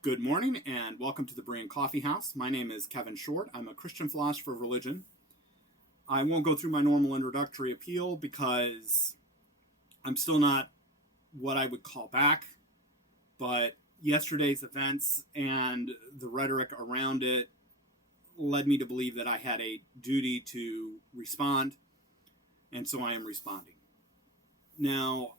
Good morning and welcome to the Berean Coffee House. My name is Kevin Short. I'm a Christian philosopher of religion. I won't go through my normal introductory appeal because I'm still not what I would call back, but yesterday's events and the rhetoric around it led me to believe that I had a duty to respond, and so I am responding. Now,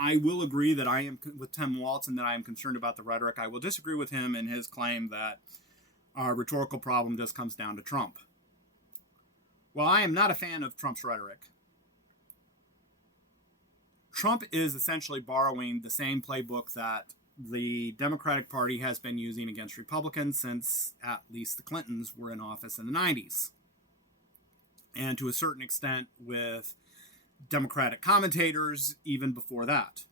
I will agree that I am with Tim Waltz and that I am concerned about the rhetoric. I will disagree with him in his claim that our rhetorical problem just comes down to Trump. While I am not a fan of Trump's rhetoric, Trump is essentially borrowing the same playbook that the Democratic Party has been using against Republicans since at least the Clintons were in office in the 90s. And to a certain extent with Democratic commentators even before that.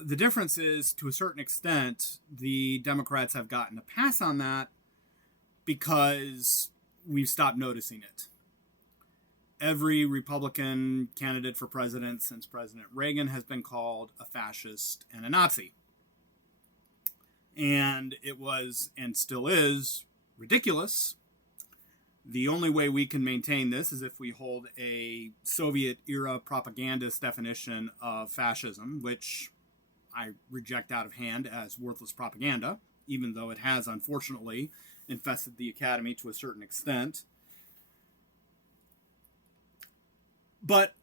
The difference is, to a certain extent, the Democrats have gotten a pass on that because we've stopped noticing it. Every Republican candidate for president since President Reagan has been called a fascist and a Nazi. And it was, and still is, ridiculous. The only way we can maintain this is if we hold a Soviet-era propagandist definition of fascism, which I reject out of hand as worthless propaganda, even though it has, unfortunately, infested the academy to a certain extent. But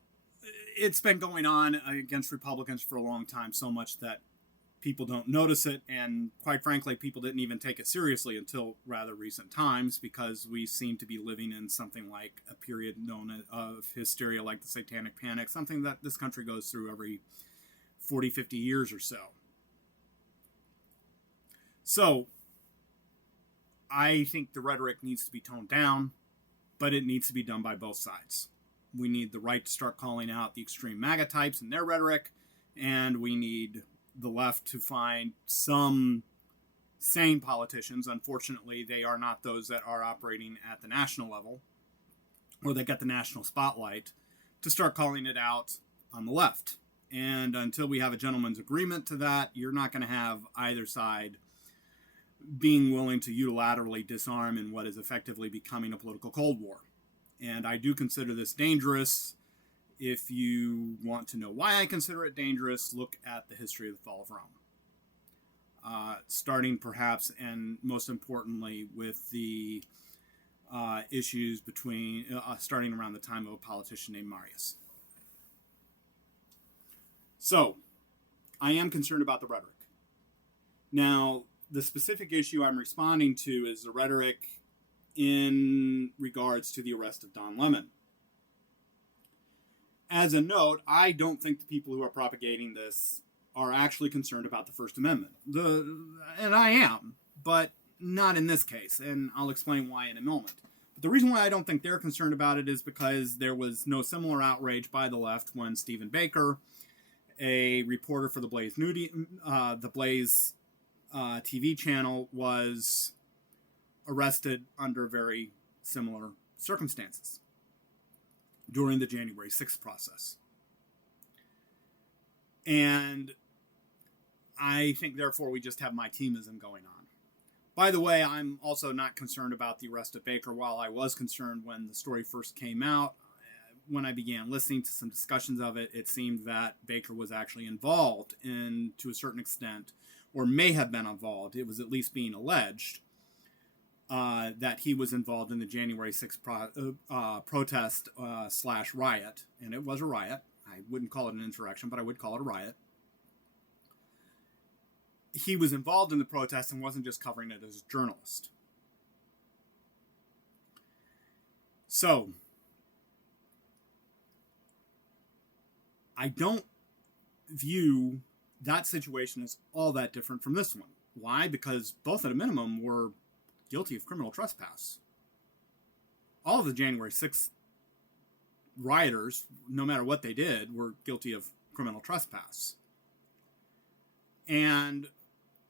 it's been going on against Republicans for a long time, so much that people don't notice it, and quite frankly, people didn't even take it seriously until rather recent times, because we seem to be living in something like a period known of hysteria, like the Satanic Panic, something that this country goes through every 40, 50 years or so. So, I think the rhetoric needs to be toned down, but it needs to be done by both sides. We need the right to start calling out the extreme MAGA types and their rhetoric, and we need the left to find some sane politicians. Unfortunately, they are not those that are operating at the national level or that get the national spotlight, to start calling it out on the left. And until we have a gentleman's agreement to that, you're not going to have either side being willing to unilaterally disarm in what is effectively becoming a political Cold War. And I do consider this dangerous. If you want to know why I consider it dangerous, look at the history of the fall of Rome. Starting perhaps, and most importantly, with the issues between, starting around the time of a politician named Marius. So, I am concerned about the rhetoric. Now, the specific issue I'm responding to is the rhetoric in regards to the arrest of Don Lemon. As a note, I don't think the people who are propagating this are actually concerned about the First Amendment. And I am, but not in this case, and I'll explain why in a moment. But the reason why I don't think they're concerned about it is because there was no similar outrage by the left when Stephen Baker, a reporter for the Blaze TV channel, was arrested under very similar circumstances during the January 6th process. And I think, therefore, we just have my teamism going on. By the way, I'm also not concerned about the arrest of Baker. While I was concerned when the story first came out, when I began listening to some discussions of it, it seemed that Baker was actually involved in, to a certain extent, or may have been involved. It was at least being alleged that he was involved in the January 6th protest / riot, and it was a riot. I wouldn't call it an insurrection, but I would call it a riot. He was involved in the protest and wasn't just covering it as a journalist. So, I don't view that situation as all that different from this one. Why? Because both at a minimum were guilty of criminal trespass. All of the January 6th rioters, no matter what they did, were guilty of criminal trespass. And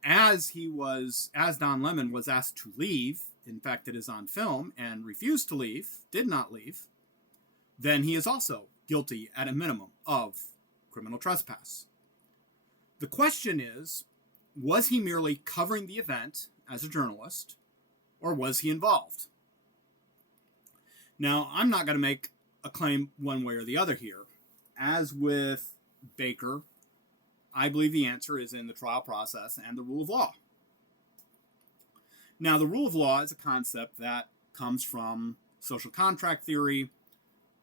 as Don Lemon was asked to leave, in fact it is on film, and refused to leave, did not leave, then he is also guilty at a minimum of criminal trespass. The question is, Was he merely covering the event as a journalist, or was he involved? Now, I'm not going to make a claim one way or the other here. As with Baker, I believe the answer is in the trial process and the rule of law. Now, the rule of law is a concept that comes from social contract theory,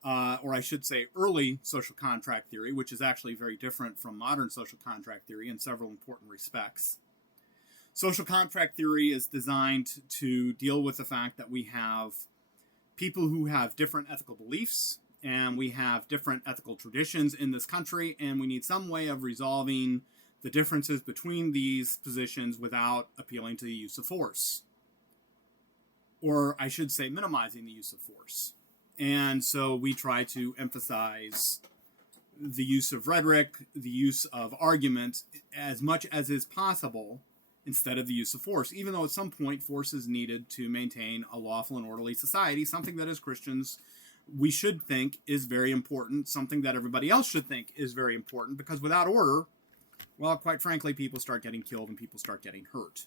or I should say early social contract theory, which is actually very different from modern social contract theory in several important respects. Social contract theory is designed to deal with the fact that we have people who have different ethical beliefs, and we have different ethical traditions in this country, and we need some way of resolving the differences between these positions without appealing to the use of force. Or I should say minimizing the use of force. And so we try to emphasize the use of rhetoric, the use of argument as much as is possible instead of the use of force, even though at some point force is needed to maintain a lawful and orderly society, something that as Christians we should think is very important, something that everybody else should think is very important, because without order, well, quite frankly, people start getting killed and people start getting hurt.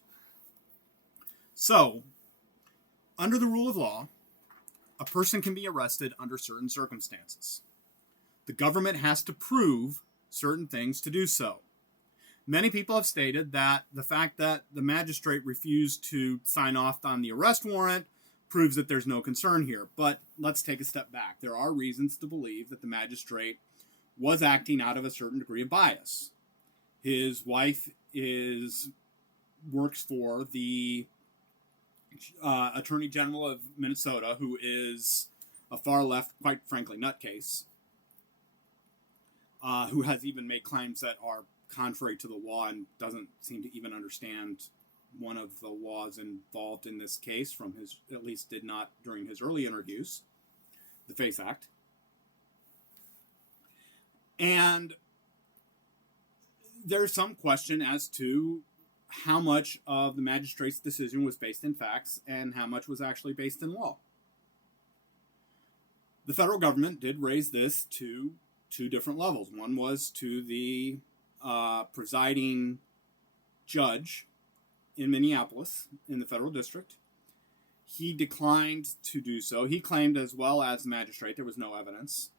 So, under the rule of law, a person can be arrested under certain circumstances. The government has to prove certain things to do so. Many people have stated that the fact that the magistrate refused to sign off on the arrest warrant proves that there's no concern here. But let's take a step back. There are reasons to believe that the magistrate was acting out of a certain degree of bias. His wife works for the Attorney General of Minnesota, who is a far left, quite frankly, nutcase, who has even made claims that are contrary to the law and doesn't seem to even understand one of the laws involved in this case from his, at least did not during his early interviews, the FACE Act. And there's some question as to how much of the magistrate's decision was based in facts and how much was actually based in law. The federal government did raise this to two different levels. One was to the presiding judge in Minneapolis in the federal district. He declined to do so. He claimed, as well as the magistrate, there was no evidence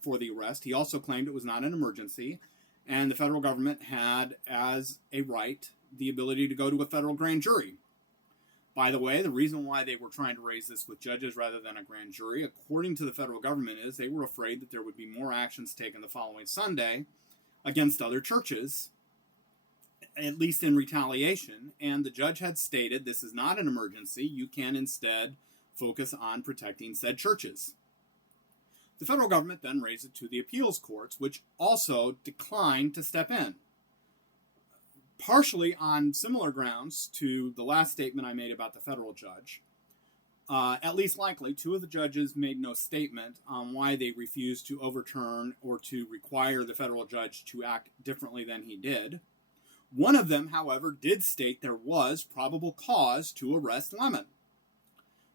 for the arrest. He also claimed it was not an emergency, and the federal government had, as a right, the ability to go to a federal grand jury. By the way, the reason why they were trying to raise this with judges rather than a grand jury, according to the federal government, is they were afraid that there would be more actions taken the following Sunday against other churches, at least in retaliation, and the judge had stated this is not an emergency. You can instead focus on protecting said churches. The federal government then raised it to the appeals courts, which also declined to step in, partially on similar grounds to the last statement I made about the federal judge. At least likely, two of the judges made no statement on why they refused to overturn or to require the federal judge to act differently than he did. One of them, however, did state there was probable cause to arrest Lemon.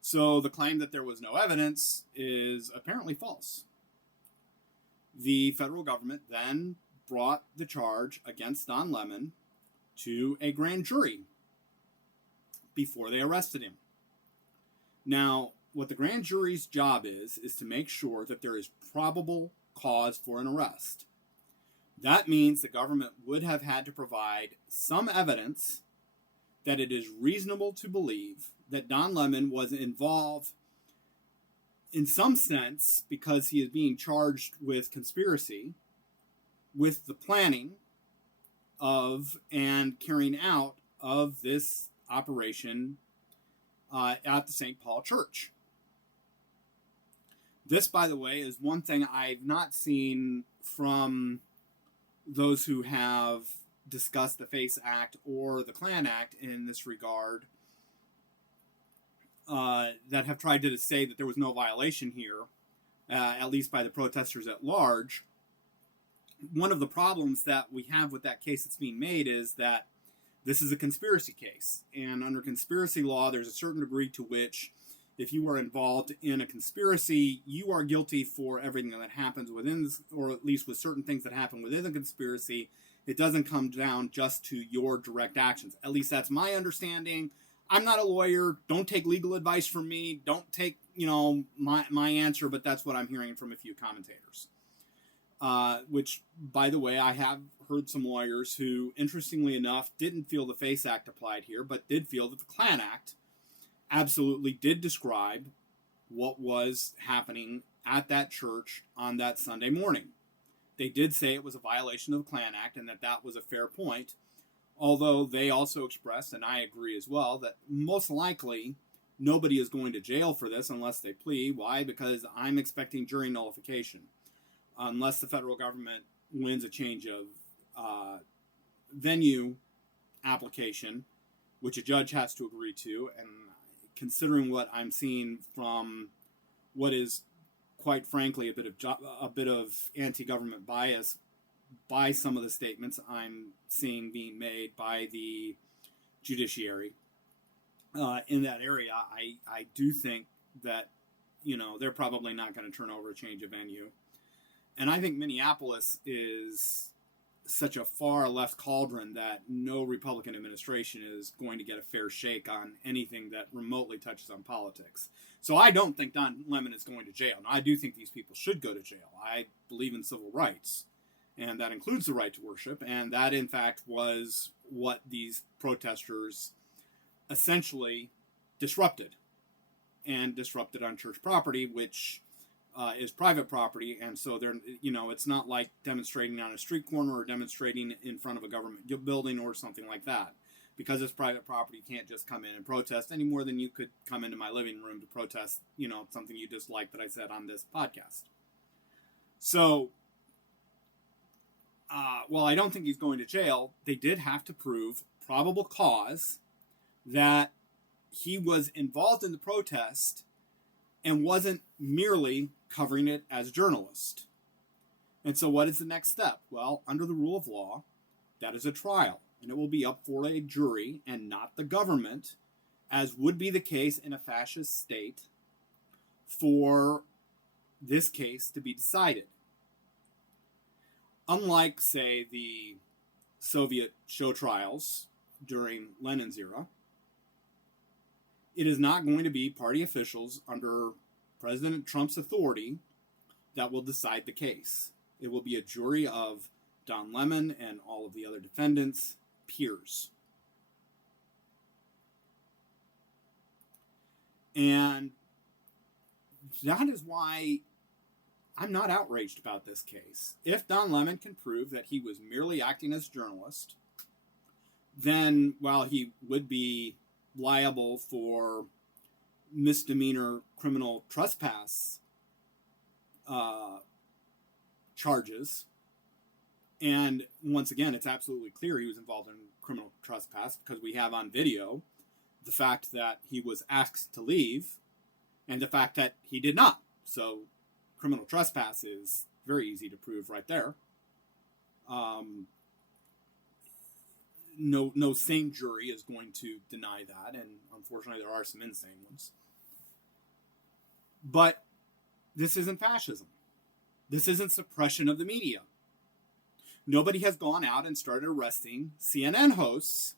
So the claim that there was no evidence is apparently false. The federal government then brought the charge against Don Lemon to a grand jury before they arrested him. Now, what the grand jury's job is to make sure that there is probable cause for an arrest. That means the government would have had to provide some evidence that it is reasonable to believe that Don Lemon was involved in some sense, because he is being charged with conspiracy, with the planning of and carrying out of this operation at the St. Paul Church. This, by the way, is one thing I've not seen from those who have discussed the FACE Act or the Klan Act in this regard, that have tried to say that there was no violation here, at least by the protesters at large. One of the problems that we have with that case that's being made is that this is a conspiracy case. And under conspiracy law, there's a certain degree to which, if you are involved in a conspiracy, you are guilty for everything that happens within this, or at least with certain things that happen within the conspiracy, It doesn't come down just to your direct actions. At least that's my understanding. I'm not a lawyer. Don't take legal advice from me. Don't take, my answer, but that's what I'm hearing from a few commentators. Which, by the way, I have heard some lawyers who, interestingly enough, didn't feel the FACE Act applied here, but did feel that the Klan Act absolutely did describe what was happening at that church on that Sunday morning. They did say it was a violation of the Klan Act and that was a fair point, although they also expressed, and I agree as well, that most likely nobody is going to jail for this unless they plead. Why? Because I'm expecting jury nullification. Unless the federal government wins a change of venue application, which a judge has to agree to, and considering what I'm seeing from what is, quite frankly, a bit of anti-government bias by some of the statements I'm seeing being made by the judiciary in that area, I do think that they're probably not going to turn over a change of venue. And I think Minneapolis is such a far left cauldron that no Republican administration is going to get a fair shake on anything that remotely touches on politics. So I don't think Don Lemon is going to jail. Now, I do think these people should go to jail. I believe in civil rights, and that includes the right to worship, and that, in fact, was what these protesters essentially disrupted, and disrupted on church property, which is private property, and so they're, it's not like demonstrating on a street corner or demonstrating in front of a government building or something like that. Because it's private property, you can't just come in and protest any more than you could come into my living room to protest, something you dislike that I said on this podcast. So, while I don't think he's going to jail, they did have to prove probable cause that he was involved in the protest and wasn't merely covering it as a journalist. And so what is the next step? Well, under the rule of law, that is a trial. And it will be up for a jury and not the government, as would be the case in a fascist state, for this case to be decided. Unlike, say, the Soviet show trials during Lenin's era, it is not going to be party officials under President Trump's authority that will decide the case. It will be a jury of Don Lemon and all of the other defendants' peers. And that is why I'm not outraged about this case. If Don Lemon can prove that he was merely acting as a journalist, then while he would be liable for misdemeanor criminal trespass charges, and once again, it's absolutely clear he was involved in criminal trespass because we have on video the fact that he was asked to leave and the fact that he did not. So criminal trespass is very easy to prove right there. No sane jury is going to deny that, and unfortunately there are some insane ones. But this isn't fascism. This isn't suppression of the media. Nobody has gone out and started arresting CNN hosts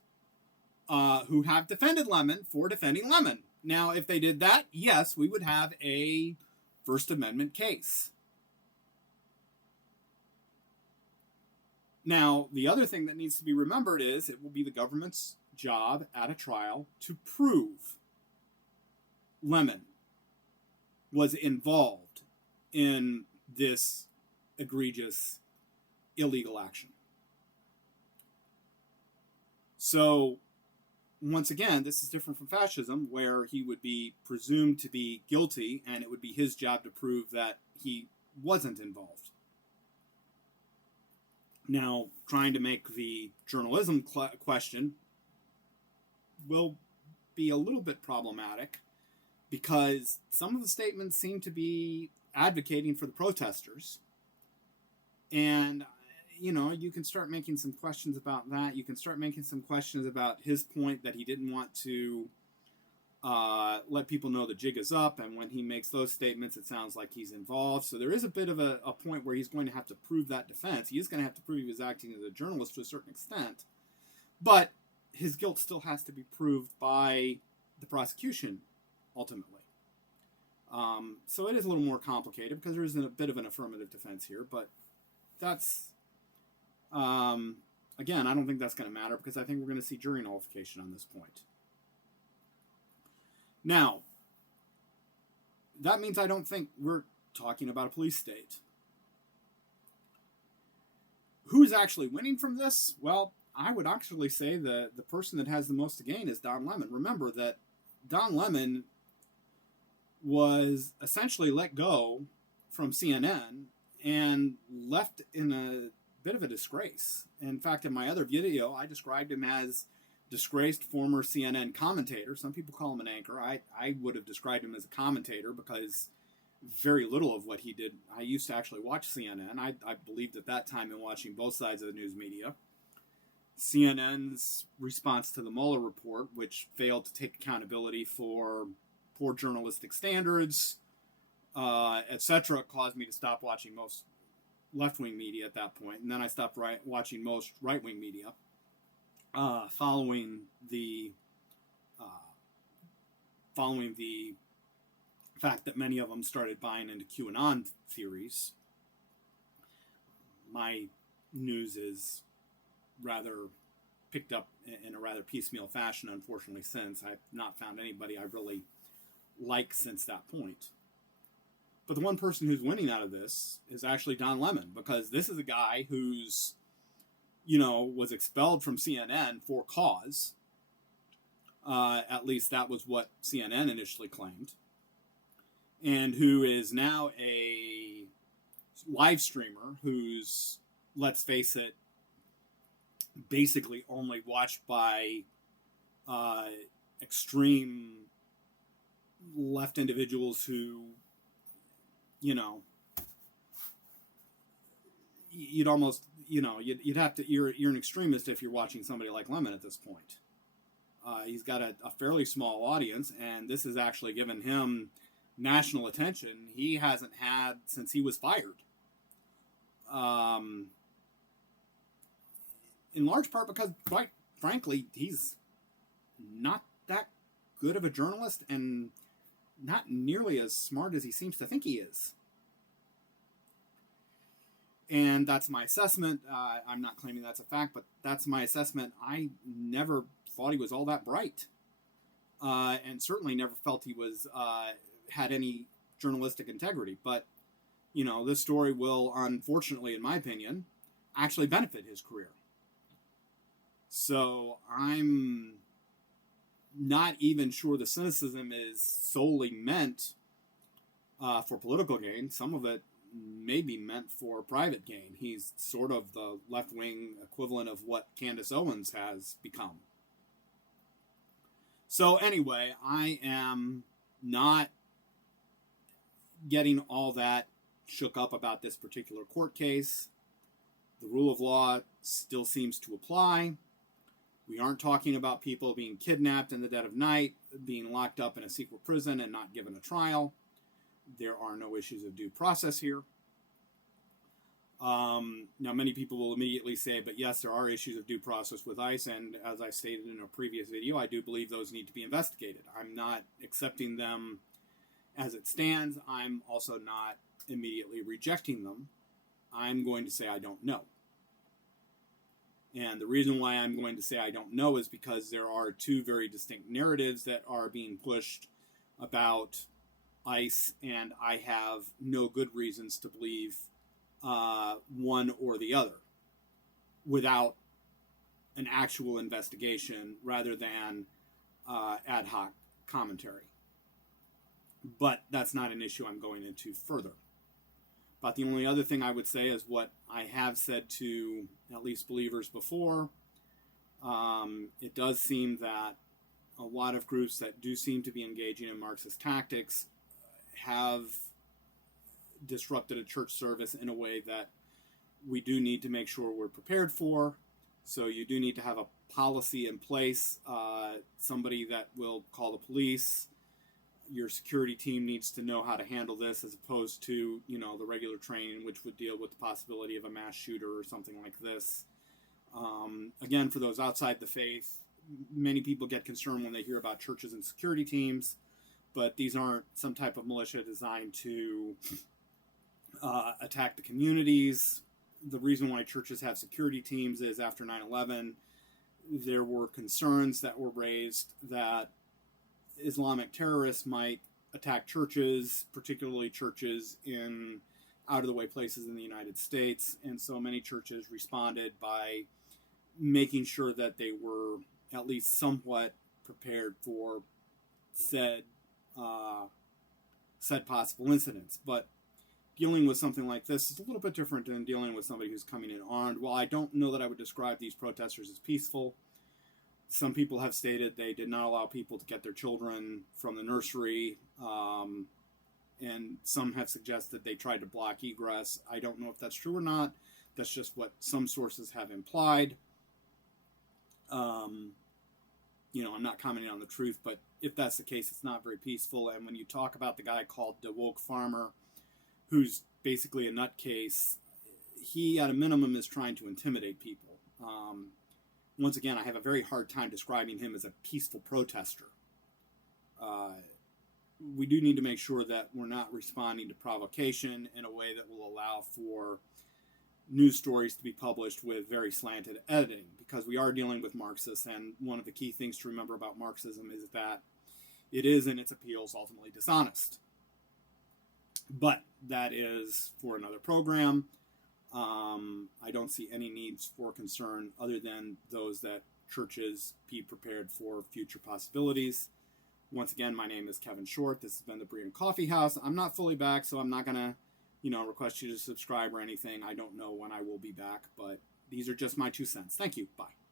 who have defended Lemon for defending Lemon. Now, if they did that, yes, we would have a First Amendment case. Now, the other thing that needs to be remembered is it will be the government's job at a trial to prove Lemon was involved in this egregious illegal action. So, once again, this is different from fascism, where he would be presumed to be guilty, and it would be his job to prove that he wasn't involved. Now, trying to make the journalism question will be a little bit problematic, because some of the statements seem to be advocating for the protesters. And, you can start making some questions about that. You can start making some questions about his point that he didn't want to let people know the jig is up, and when he makes those statements, it sounds like he's involved. So there is a bit of a point where he's going to have to prove that defense. He is going to have to prove he was acting as a journalist to a certain extent, but his guilt still has to be proved by the prosecution, ultimately. So it is a little more complicated because there is a bit of an affirmative defense here, but that's, again, I don't think that's going to matter because I think we're going to see jury nullification on this point. Now, that means I don't think we're talking about a police state. Who's actually winning from this? Well, I would actually say the person that has the most to gain is Don Lemon. Remember that Don Lemon was essentially let go from CNN and left in a bit of a disgrace. In fact, in my other video, I described him as disgraced former CNN commentator. Some people call him an anchor. I would have described him as a commentator because very little of what he did. I used to actually watch CNN. I believed at that time in watching both sides of the news media. CNN's response to the Mueller report, which failed to take accountability for poor journalistic standards, etc., caused me to stop watching most left-wing media at that point, and then I stopped watching most right-wing media following the fact that many of them started buying into QAnon theories. My news is rather picked up in a rather piecemeal fashion, unfortunately, since. I've not found anybody I really like since that point. But the one person who's winning out of this is actually Don Lemon, because this is a guy who's, was expelled from CNN for cause. At least that was what CNN initially claimed. And who is now a live streamer who's, let's face it, basically only watched by extreme left individuals who, you'd almost, you'd have to, you're an extremist if you're watching somebody like Lemon at this point. He's got a fairly small audience, and this has actually given him national attention he hasn't had since he was fired. In large part because, quite frankly, he's not that good of a journalist and not nearly as smart as he seems to think he is. And that's my assessment. I'm not claiming that's a fact, but that's my assessment. I never thought he was all that bright. And certainly never felt he was had any journalistic integrity. But, this story will, unfortunately, in my opinion, actually benefit his career. So I'm not even sure the cynicism is solely meant for political gain. Some of it may be meant for private gain. He's sort of the left-wing equivalent of what Candace Owens has become. So anyway, I am not getting all that shook up about this particular court case. The rule of law still seems to apply. We aren't talking about people being kidnapped in the dead of night, being locked up in a secret prison and not given a trial. There are no issues of due process here. Now, many people will immediately say, but yes, there are issues of due process with ICE, and as I stated in a previous video, I do believe those need to be investigated. I'm not accepting them as it stands. I'm also not immediately rejecting them. I'm going to say I don't know. And the reason why I'm going to say I don't know is because there are two very distinct narratives that are being pushed about ICE, and I have no good reasons to believe one or the other without an actual investigation rather than ad hoc commentary. But that's not an issue I'm going into further. But the only other thing I would say is what I have said to at least believers before. It does seem that a lot of groups that do seem to be engaging in Marxist tactics have disrupted a church service in a way that we do need to make sure we're prepared for. So you do need to have a policy in place, somebody that will call the police. Your security team needs to know how to handle this, as opposed to, the regular training, which would deal with the possibility of a mass shooter or something like this. Again, for those outside the faith, many people get concerned when they hear about churches and security teams, but these aren't some type of militia designed to attack the communities. The reason why churches have security teams is after 9/11, there were concerns that were raised that Islamic terrorists might attack churches, particularly churches in out-of-the-way places in the United States. And so many churches responded by making sure that they were at least somewhat prepared for said possible incidents. But dealing with something like this is a little bit different than dealing with somebody who's coming in armed. While I don't know that I would describe these protesters as peaceful, some people have stated they did not allow people to get their children from the nursery, and some have suggested they tried to block egress. I don't know if that's true or not. That's just what some sources have implied. I'm not commenting on the truth, but if that's the case, it's not very peaceful. And when you talk about the guy called the woke farmer, who's basically a nutcase, he at a minimum is trying to intimidate people. Once again, I have a very hard time describing him as a peaceful protester. We do need to make sure that we're not responding to provocation in a way that will allow for news stories to be published with very slanted editing, because we are dealing with Marxists, and one of the key things to remember about Marxism is that it is, in its appeals, ultimately dishonest. But that is for another program. I don't see any needs for concern other than those that churches be prepared for future possibilities. Once again, my name is Kevin Short. This has been the Berean Coffee House. I'm not fully back, so I'm not going to, request you to subscribe or anything. I don't know when I will be back, but these are just my 2 cents. Thank you. Bye.